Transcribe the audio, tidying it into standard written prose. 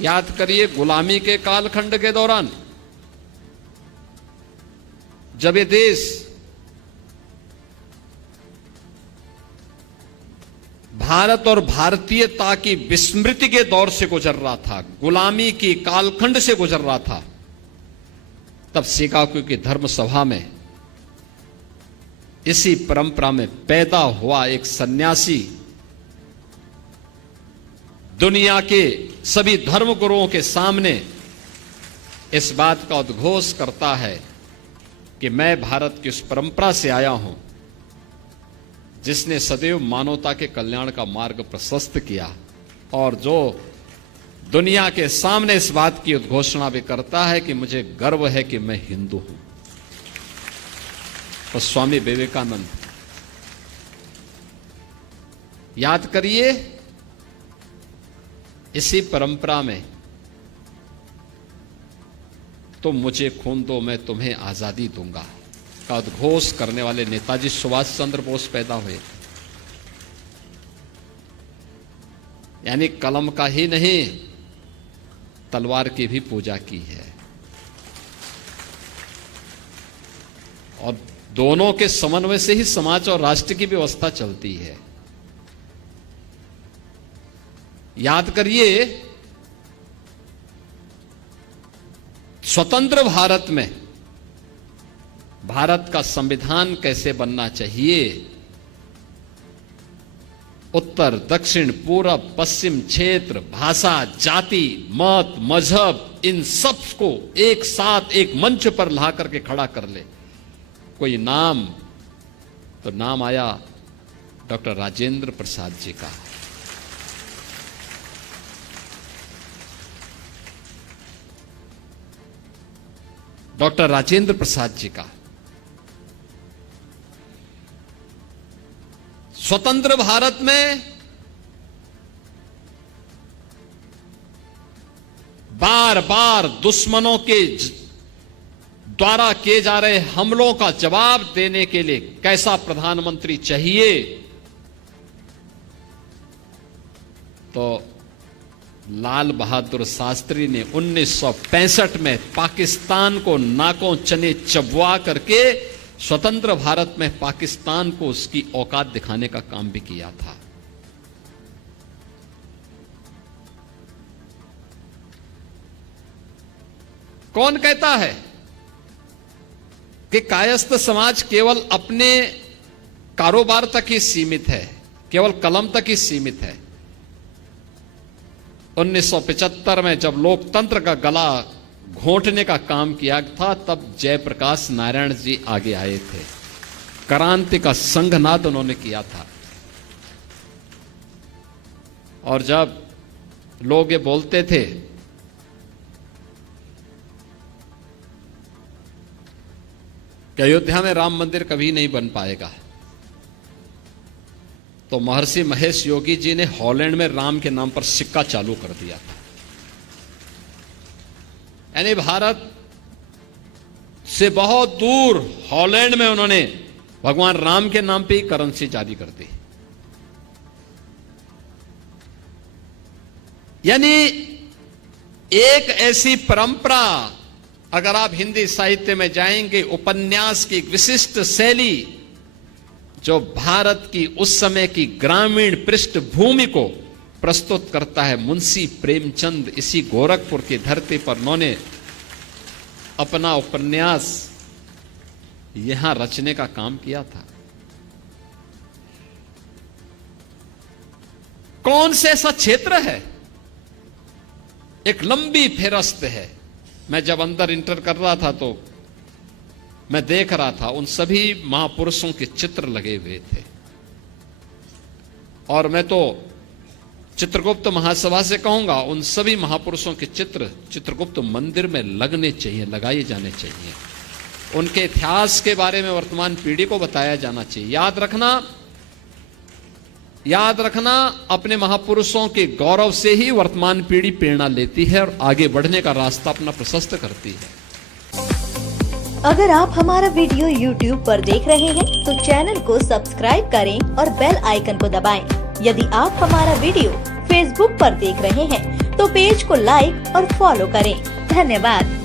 याद करिए गुलामी के कालखंड के दौरान जब ये देश भारत और भारतीयता की विस्मृति के दौर से गुजर रहा था, गुलामी की कालखंड से गुजर रहा था, तब शिकागो की धर्म सभा में इसी परंपरा में पैदा हुआ एक सन्यासी दुनिया के सभी धर्म गुरुओं के सामने इस बात का उद्घोष करता है कि मैं भारत की उस परंपरा से आया हूं जिसने सदैव मानवता के कल्याण का मार्ग प्रशस्त किया, और जो दुनिया के सामने इस बात की उद्घोषणा भी करता है कि मुझे गर्व है कि मैं हिंदू हूं। तो स्वामी विवेकानंद, याद करिए इसी परंपरा में तुम मुझे खून दो मैं तुम्हें आजादी दूंगा का उद्घोष करने वाले नेताजी सुभाष चंद्र बोस पैदा हुए। यानी कलम का ही नहीं, तलवार की भी पूजा की है, और दोनों के समन्वय से ही समाज और राष्ट्र की व्यवस्था चलती है। याद करिए स्वतंत्र भारत में भारत का संविधान कैसे बनना चाहिए, उत्तर दक्षिण पूरब पश्चिम क्षेत्र, भाषा, जाति, मत, मजहब, इन सब को एक साथ एक मंच पर ला करके खड़ा कर ले। कोई नाम, तो नाम आया डॉक्टर राजेंद्र प्रसाद जी का। डॉक्टर राजेंद्र प्रसाद जी का। स्वतंत्र भारत में बार बार दुश्मनों के द्वारा किए जा रहे हमलों का जवाब देने के लिए कैसा प्रधानमंत्री चाहिए, तो लाल बहादुर शास्त्री ने 1965 में पाकिस्तान को नाकों चने चबवा करके स्वतंत्र भारत में पाकिस्तान को उसकी औकात दिखाने का काम भी किया था। कौन कहता है कि कायस्थ समाज केवल अपने कारोबार तक ही सीमित है, केवल कलम तक ही सीमित है। 1975 में जब लोकतंत्र का गला घोंटने का काम किया था, तब जयप्रकाश नारायण जी आगे आए थे, क्रांति का संघनाद उन्होंने किया था। और जब लोग ये बोलते थे कि अयोध्या में राम मंदिर कभी नहीं बन पाएगा, तो महर्षि महेश योगी जी ने हॉलैंड में राम के नाम पर सिक्का चालू कर दिया था। यानी भारत से बहुत दूर हॉलैंड में उन्होंने भगवान राम के नाम पे ही करेंसी जारी कर दी। यानी एक ऐसी परंपरा, अगर आप हिंदी साहित्य में जाएंगे, उपन्यास की एक विशिष्ट शैली जो भारत की उस समय की ग्रामीण पृष्ठभूमि को प्रस्तुत करता है। मुंशी प्रेमचंद इसी गोरखपुर की धरती पर उन्होंने अपना उपन्यास यहां रचने का काम किया था। कौन से ऐसा क्षेत्र है, एक लंबी फेरस्त है। मैं जब अंदर इंटर कर रहा था तो मैं देख रहा था उन सभी महापुरुषों के चित्र लगे हुए थे, और मैं तो चित्रगुप्त महासभा से कहूंगा उन सभी महापुरुषों के चित्र चित्रगुप्त मंदिर में लगने चाहिए, लगाए जाने चाहिए। उनके इतिहास के बारे में वर्तमान पीढ़ी को बताया जाना चाहिए। याद रखना अपने महापुरुषों के गौरव से ही वर्तमान पीढ़ी प्रेरणा लेती है और आगे बढ़ने का रास्ता अपना प्रशस्त करती है। अगर आप हमारा वीडियो YouTube पर देख रहे हैं तो चैनल को सब्सक्राइब करें और बेल आइकन को दबाएं। यदि आप हमारा वीडियो Facebook पर देख रहे हैं तो पेज को लाइक और फॉलो करें। धन्यवाद।